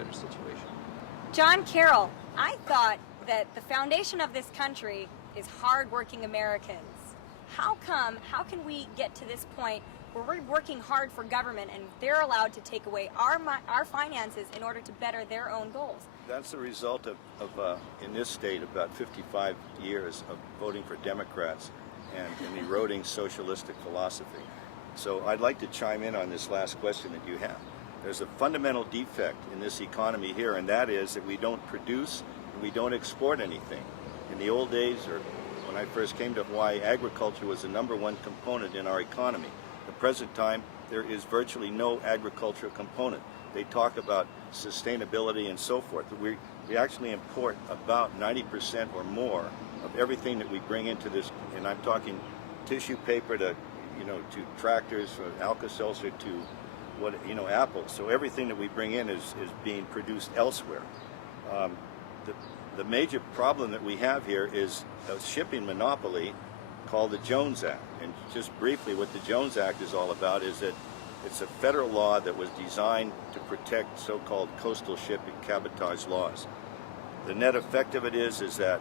better situation. John Carroll, I thought that the foundation of this country is hardworking Americans. How can we get to this point where we're working hard for government and they're allowed to take away our finances in order to better their own goals? That's the result of in this state, about 55 years of voting for Democrats and eroding socialistic philosophy. So I'd like to chime in on this last question that you have. There's a fundamental defect in this economy here, and that is that we don't produce and we don't export anything. In the old days, or when I first came to Hawaii, agriculture was the #1 component in our economy. At the present time, there is virtually no agricultural component. They talk about sustainability and so forth. We actually import about 90% or more of everything that we bring into this, and I'm talking tissue paper to tractors, Alka-Seltzer to apples. So everything that we bring in is being produced elsewhere. The major problem that we have here is a shipping monopoly called the Jones Act. And just briefly, what the Jones Act is all about is that it's a federal law that was designed to protect so-called coastal shipping cabotage laws. The net effect of it is that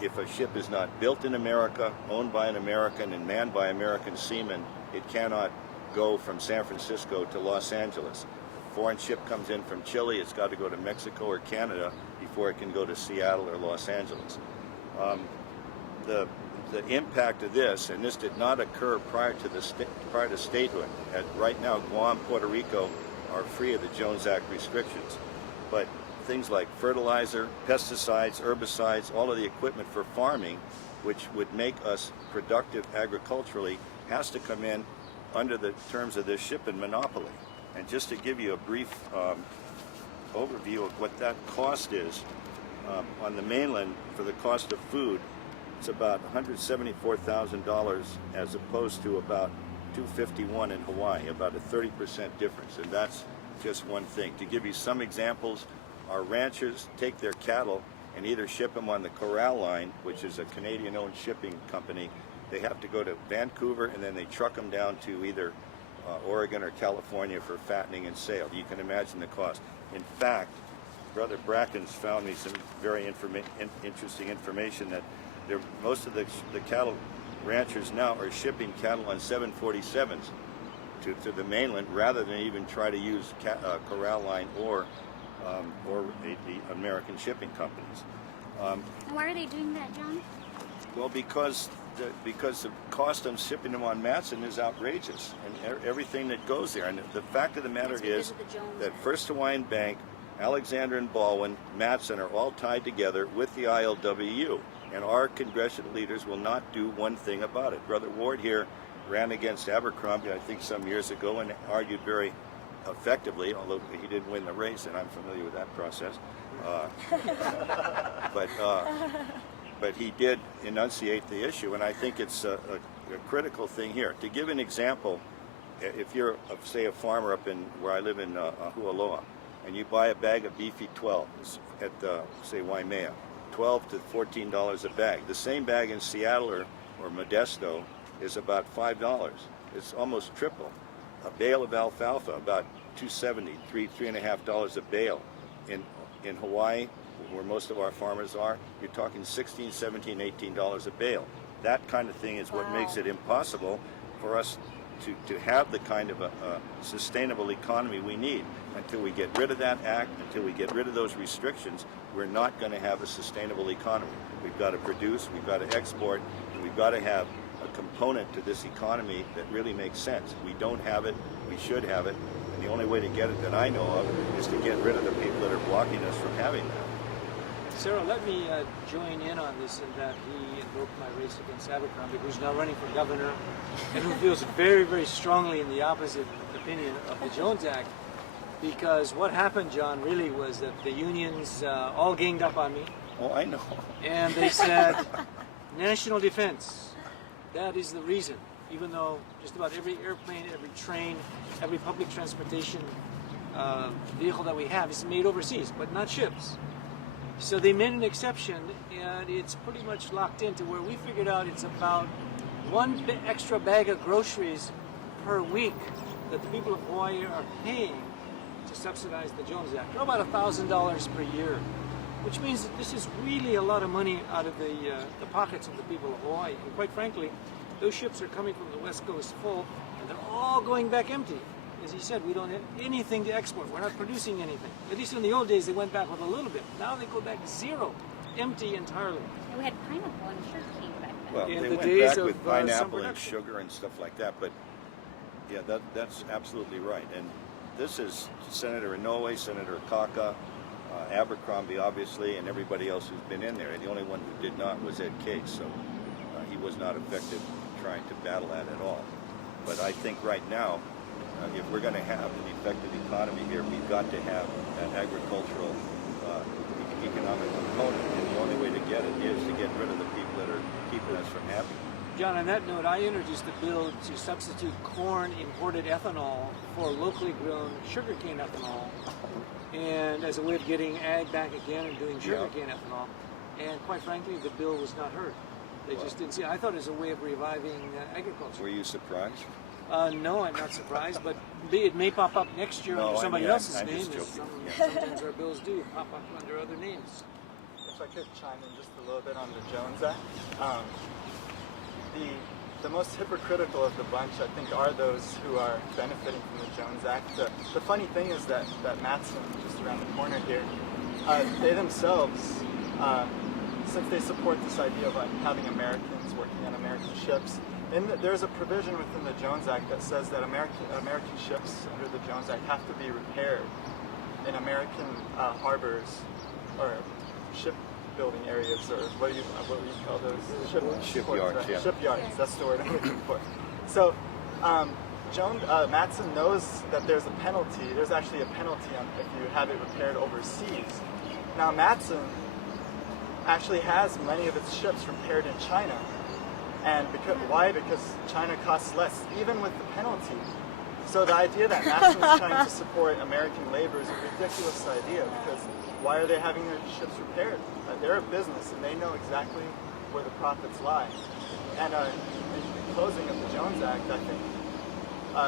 if a ship is not built in America, owned by an American, and manned by American seamen, it cannot go from San Francisco to Los Angeles. If a foreign ship comes in from Chile, it's got to go to Mexico or Canada before it can go to Seattle or Los Angeles. The impact of this, and this did not occur prior to statehood. Right now, Guam, Puerto Rico are free of the Jones Act restrictions, but things like fertilizer, pesticides, herbicides, all of the equipment for farming, which would make us productive agriculturally, has to come in under the terms of this shipping monopoly. And just to give you a brief overview of what that cost is, on the mainland for the cost of food, it's about $174,000 as opposed to about $251,000 in Hawaii, about a 30% difference, and that's just one thing. To give you some examples, our ranchers take their cattle and either ship them on the Carroll line, which is a Canadian-owned shipping company. They have to go to Vancouver and then they truck them down to either Oregon or California for fattening and sale. You can imagine the cost. In fact, Brother Brackins found me some very interesting information that most of the cattle ranchers now are shipping cattle on 747s to the mainland rather than even try to use Carroll line or the American shipping companies. Why are they doing that, John? Well, because the cost of shipping them on Matson is outrageous, and everything that goes there. And the fact of the matter is that First Hawaiian Bank, Alexander and Baldwin, Matson are all tied together with the ILWU, and our congressional leaders will not do one thing about it. Brother Ward here ran against Abercrombie, I think, some years ago, and argued very effectively, although he didn't win the race, and I'm familiar with that process. But he did enunciate the issue, and I think it's a critical thing here. To give an example, if you're, say, a farmer up in where I live in Hualoa, and you buy a bag of beefy 12 at, say, Waimea, $12 to $14 a bag. The same bag in Seattle or Modesto is about $5. It's almost triple. A bale of alfalfa, about $2.70, $3.50 a bale. In Hawaii, where most of our farmers are, you're talking $16, $17, $18 a bale. That kind of thing is what makes it impossible for us to have the kind of a sustainable economy we need. Until we get rid of that act, until we get rid of those restrictions, we're not going to have a sustainable economy. We've got to produce, we've got to export, and we've got to have a component to this economy that really makes sense. We don't have it, we should have it, and the only way to get it that I know of is to get rid of the people that are blocking us from having that. Sarah, let me join in on this in that he invoked my race against Abercrombie, who's now running for governor, and who feels very, very strongly in the opposite opinion of the Jones Act. Because what happened, John, really was that the unions all ganged up on me. Oh, I know. And they said, national defense, that is the reason. Even though just about every airplane, every train, every public transportation vehicle that we have is made overseas, but not ships. So they made an exception, and it's pretty much locked into where we figured out it's about one extra bag of groceries per week that the people of Hawaii are paying to to subsidize the Jones Act, for about $1,000 per year, which means that this is really a lot of money out of the pockets of the people of Hawaii. And quite frankly, those ships are coming from the West Coast full, and they're all going back empty. As he said, we don't have anything to export. We're not producing anything. At least in the old days, they went back with a little bit. Now they go back zero, empty entirely. And we had pineapple and sugarcane back then. Well, In they the went days back of, with some pineapple and production. sugar and stuff like that, but yeah, that's absolutely right. And this is Senator Inouye, Senator Kaka, Abercrombie, obviously, and everybody else who's been in there. And the only one who did not was Ed Case, so he was not effective trying to battle that at all. But I think right now, if we're going to have an effective economy here, we've got to have an agricultural economic component, and the only way to get it is to get rid of the people that are keeping us from having it. John, on that note, I introduced a bill to substitute corn imported ethanol for locally grown sugarcane ethanol, and as a way of getting ag back again and doing sugarcane ethanol. And quite frankly, the bill was not heard. They just didn't see it. I thought it was a way of reviving agriculture. Were you surprised? No, I'm not surprised, but it may pop up next year No, under I somebody mean, else's I'm name. just as joking. Sometimes our bills do pop up under other names. If I could chime in just a little bit on the Jones Act. The most hypocritical of the bunch, I think, are those who are benefiting from the Jones Act. The funny thing is that Matson, just around the corner here, they themselves, since they support this idea of having Americans working on American ships, there's a provision within the Jones Act that says that American ships under the Jones Act have to be repaired in American harbors or shipbuilding areas, or what do you call those? Shipyards, right? yeah. Shipyards, that's the word I'm looking for. So Matson knows that there's a penalty. There's actually a penalty if you have it repaired overseas. Now Matson actually has many of its ships repaired in China. And why? Because China costs less, even with the penalty. So the idea that Matson is trying to support American labor is a ridiculous idea, because why are they having their ships repaired? They're a business, and they know exactly where the profits lie. And in closing of the Jones Act, I think,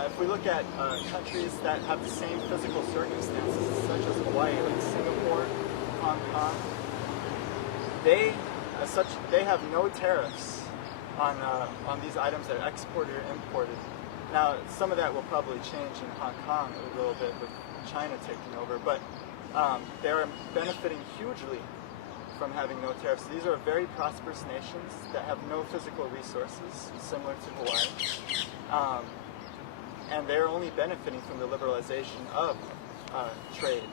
if we look at countries that have the same physical circumstances, such as Hawaii, like Singapore, Hong Kong, they have no tariffs on these items that are exported or imported. Now, some of that will probably change in Hong Kong a little bit with China taking over, but they're benefiting hugely from having no tariffs. These are very prosperous nations that have no physical resources, similar to Hawaii, and they're only benefiting from the liberalization of trade